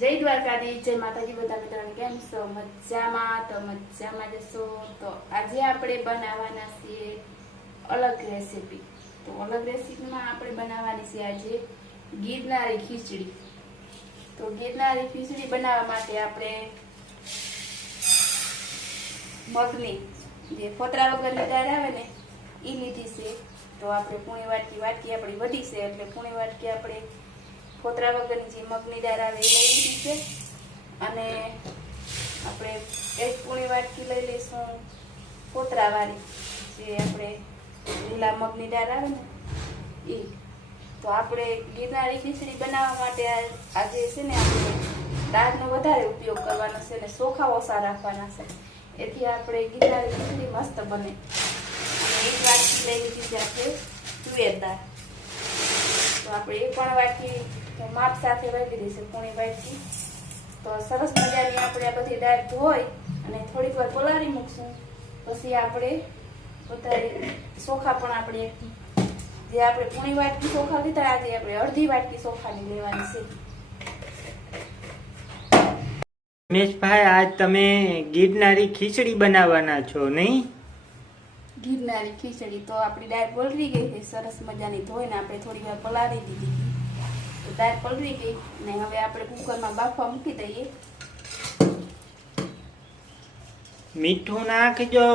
જય દ્વારકાધીશ, જય માતાજી બધા મિત્રોને કેમ છો? મજામાં? તો મજામાં જશો. તો આજે આપણે બનાવવાના છીએ અલગ રેસીપી. તો અલગ રેસીપીમાં આપણે બનાવવાની છે આજે ગિરનારી ખીચડી. તો ગિરનારી ખીચડી બનાવવા માટે આપણે મગની જે ફોતરા વગરની દાળ આવે ને એ લીધી છે. તો આપણે પૂણી વાટકી આપણી વધી છે એટલે પૂણી વાટકી આપણે ફોતરા વગરની જે મગની દાળ આવે એ લઈ લીધી છે. અને આપણે એક પૂણી વાટકી લઈ લઈશું ફોતરા વાળી જે આપણે લીલા મગની દાળ આવે ને એ. તો આપણે ગિરનારી ખીચડી બનાવવા માટે આજે છે ને આપણે દાળનો વધારે ઉપયોગ કરવાનો છે ને ચોખા ઓછા રાખવાના છે. એથી આપણે ગિરનારી ખીચડી મસ્ત બને. અને એક વાટકી લઈ લીધી છે આપણે તુવેર દાળ. તો આપણે એક પણ વાટકી માપ સાથે લઈ લીધી છે પૂણી વાટકી. તો સરસ મજાની આપણે આ બધી દાળ ધોઈ અને થોડીક વાર પલાળી મૂકશું. પછી આપણે વધારે ચોખા પણ આપણે જે આપણે પૂણી વાટકી ચોખા લીધા આજે આપણે અડધી વાટકી ચોખાની લેવાની છે. રમેશભાઈ, આજ તમે ગિરનારી ખીચડી બનાવવાના છો નહીં? ગિરનારી ખીચડી તો આપણી દાળ પલળી ગઈ છે સરસ મજાની ધોઈને આપણે થોડી વાર પલાળી દીધી. તો દાળ પલળી ગઈ ને હવે આપણે કુકરમાં બાફવા મૂકી દઈએ. મીઠું નાખજો,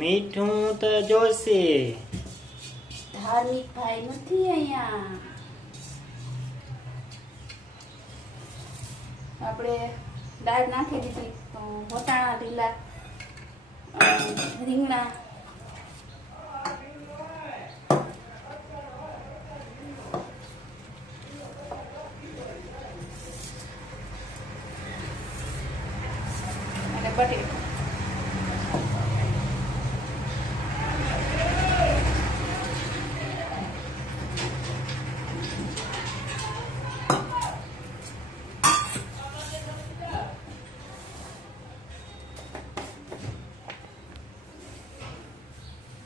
મીઠું તો જોશે. ધાર્મિક ભાઈ નથી અહીંયા. આપણે દાળ નાખી દીધી. તો વટાણા લીલા રીંગણા અને બટેટા.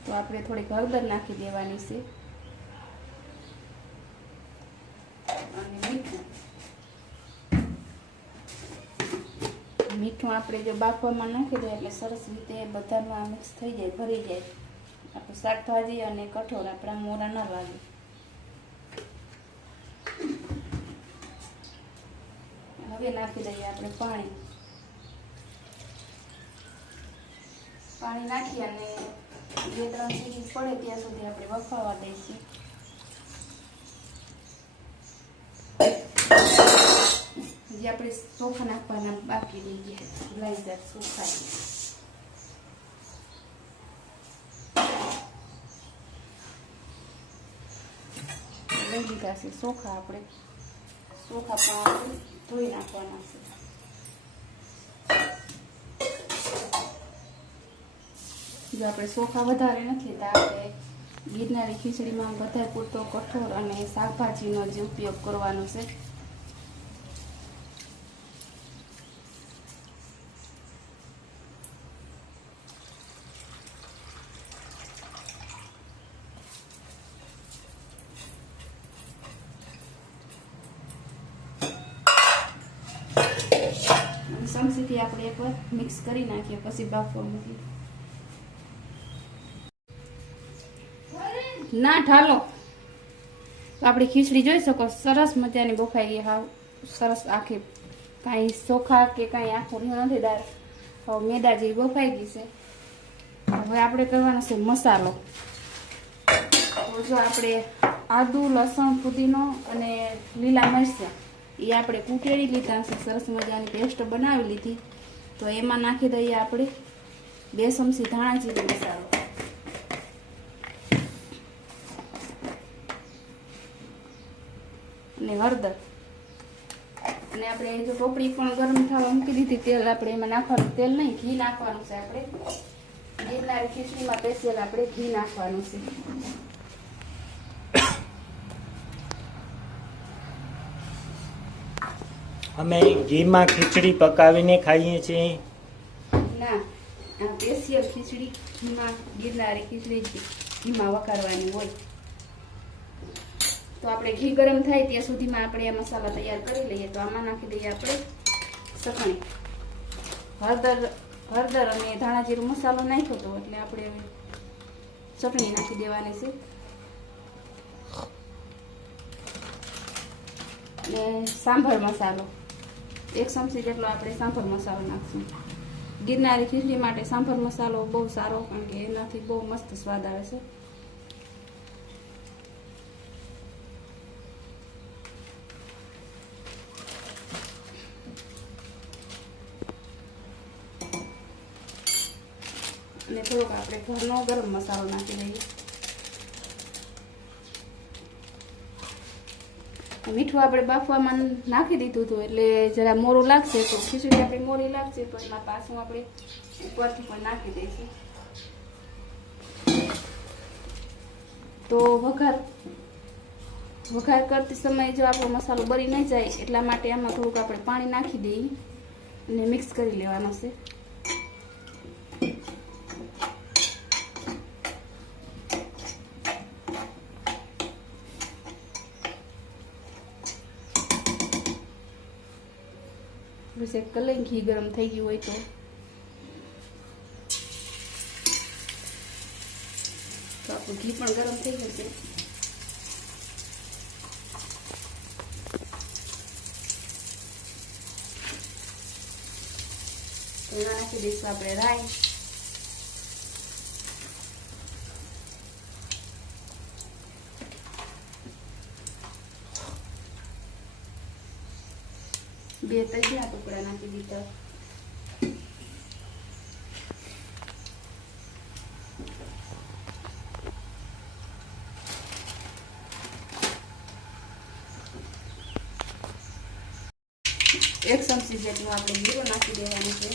તો આપણે થોડીક હળદર નાખી દેવાની છે અને મીઠું આપણે જો બાફવામાં નાખી દઈએ એટલે સરસ રીતે બધામાં મિક્સ થઈ જાય, ભરી જાય. આપણે શાકભાજી અને કઠોળ આપણા મોરા ન લાગે. હવે નાખી દઈએ આપણે પાણી નાખી અને 2-3 સીટી પડે ત્યાં સુધી આપણે બફાવા દઈશું. જે આપણે ચોખા નાખવાના બાકી રહી ગયા ગ્લાઈઝર ચોખા લઈ લીધા છે. ચોખા પણ આપણે ધોઈ નાખવાના છે. જો આપણે ચોખા વધારે નથી તો આપણે ગિરનારી ખીચડીમાં વધારે પૂરતો કઠોળ અને શાકભાજીનો જે ઉપયોગ કરવાનો છે. ચમચીથી આપણે એકવાર મિક્સ કરી નાખીએ પછી બાફવા મૂકીએ. ના ઢાલો. તો આપણી ખીચડી જોઈ શકો સરસ મજાની બફાઈ ગઈ. હા, સરસ આખી કાંઈ ચોખા કે કાંઈ આખું નથી દાળ. હવે મેદા જેવી બફાઈ ગઈ છે. હવે આપણે કરવાનો છે મસાલો. તો જો આપણે આદુ, લસણ, ફુદીનો અને લીલા મરચાં એ આપણે કૂટેડી લીધા છે. સરસ મજાની પેસ્ટ બનાવી લીધી. તો એમાં નાખી દઈએ આપણે 2 ચમચી ધાણા જીરું મસાલો અને હળદર. અને આપણે જો ટોપડી પણ ગરમ થવા મૂકી દીધી તેલ આપણે એમાં નાખવાનું. તેલ નહીં, ઘી નાખવાનું છે. આપણે ગિરનારી ખીચડીમાં સ્પેશિયલ આપણે ઘી નાખવાનું છે. અમે ઘીમાં ખીચડી પકાવીને ખાઈએ છીએ. ના, આ સ્પેશિયલ ખીચડી ઘીમાં, ગિરનારી ખીચડી ઘીમાં વઘારવાની હોય. તો તો આપણે ઘી ગરમ થાય ત્યાં સુધીમાં આપણે આ મસાલા તૈયાર કરી લઈએ. તો આમાં નાખી દઈએ આપણે ચટણી, હળદર અને ધાણા જીરું મસાલો નાખ્યો હતો એટલે આપણે હવે ચટણી નાખી દેવાની છે. અને સાંભર મસાલો 1 ચમચી જેટલો આપણે સાંભર મસાલો નાખશું. ગિરનારી ખીચડી માટે સાંભર મસાલો બહુ સારો, કારણ કે એનાથી બહુ મસ્ત સ્વાદ આવે છે. અને થોડોક આપણે ઘરનો ગરમ મસાલો નાખી દઈએ. મીઠું આપણે બાફવામાં નાખી દીધું હતું એટલે જરા મોરું લાગશે, તો ખીચડી આપણી મોરી લાગશે તો એમાં પાછું આપણે ઉપરથી પણ નાખી દઈશું. તો વઘાર કરતી સમયે જો આપણો મસાલો બળી નહીં જાય એટલા માટે આમાં થોડુંક આપણે પાણી નાખી દઈએ અને મિક્સ કરી લેવાનો છે. પછી કલઈ ઘી ગરમ થઈ ગયું હોય તો આપણું ઘી પણ ગરમ થઈ ગયું છે. એમાં નાખી દઈશું આપણે રાઈ, બે તજના ટુકડા નાખી દીધા. એક ચમચી જેટલું આપણે જીરું નાખી દેવાનું છે.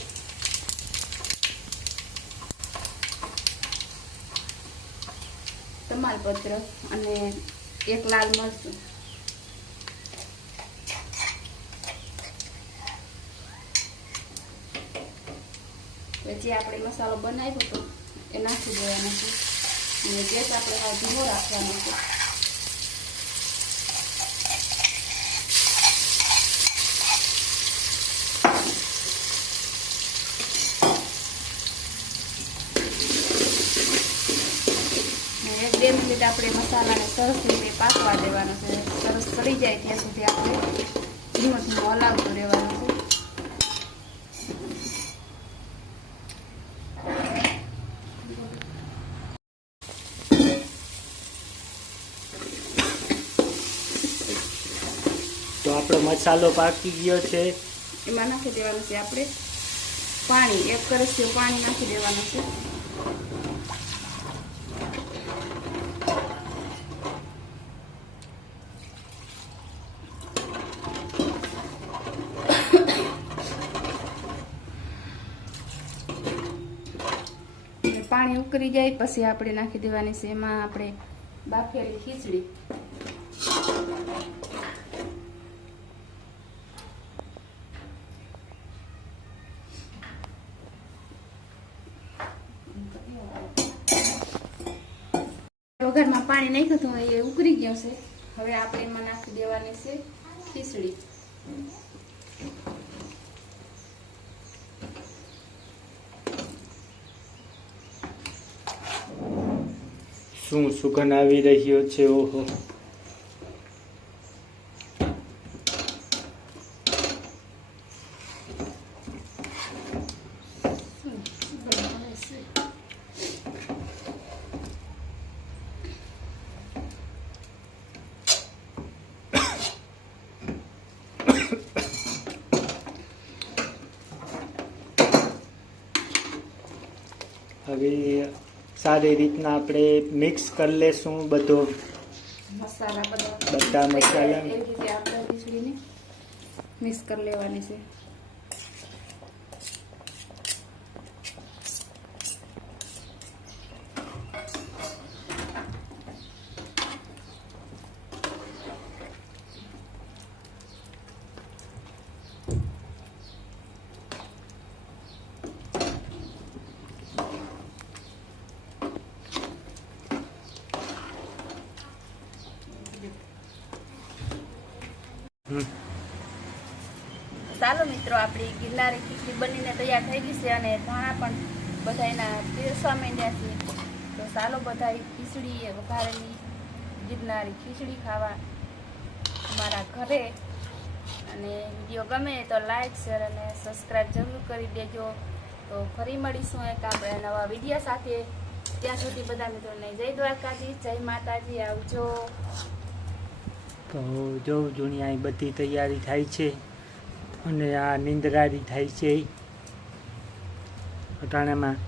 તમાલપત્ર અને 1 લાલ મરચું. જે આપણે મસાલો બનાવ્યો હતો એ નાખી દેવાનો છે અને ગેસ આપણે આ ધીમો રાખવાનો છે. અને 1-2 મિનિટ આપણે મસાલાને સરસ રીતે પાકવા દેવાનો છે. સરસ સડી જાય ત્યાં સુધી આપણે ધીમો ધીમો હલાવતું રહેવાનું છે. તો આપણો મસાલો પાકી ગયો છે. એમાં નાખી દેવાનું છે આપણે પાણી, 1 કળશ પાણી નાખી દેવાનું છે. પાણી ઉકળી જાય પછી આપણે નાખી દેવાની છે એમાં આપણે બાફેલી ખીચડી. વઘારમાં પાણી નાખ્યું હતું એ ઉકળી ગયું છે. હવે આપણે એમાં નાખી દેવાની છે ખીચડી. શું સુગંધ આવી રહ્યો છે! ઓહો, હવે સારી રીતના આપણે મિક્સ કરી લેશું બધા મસાલા એ રીતે આપણે ખીચડીને મિક્સ કરી લેવાની છે. ચાલો મિત્રો, આપણી ગિરનારી ખીચડી બનીને તૈયાર થઈ ગઈ છે અને ધાણા પણ બધા એના પીરસવા માંડ્યા છે. તો ચાલો બધા ખીચડી વઘારેલી ગિરનારી ખીચડી ખાવા મારા ઘરે. અને વિડીયો ગમે તો લાઈક, શેર અને સબસ્ક્રાઈબ જરૂર કરી દેજો. તો ફરી મળીશું એક આપણે નવા વિડીયો સાથે. ત્યાં સુધી બધા મિત્રોને જય દ્વારકાધીશ, જય માતાજી, આવજો. તો જો જૂની અહીં બધી તૈયારી થાય છે અને આ નિંદરારી થાય છે અટાણામાં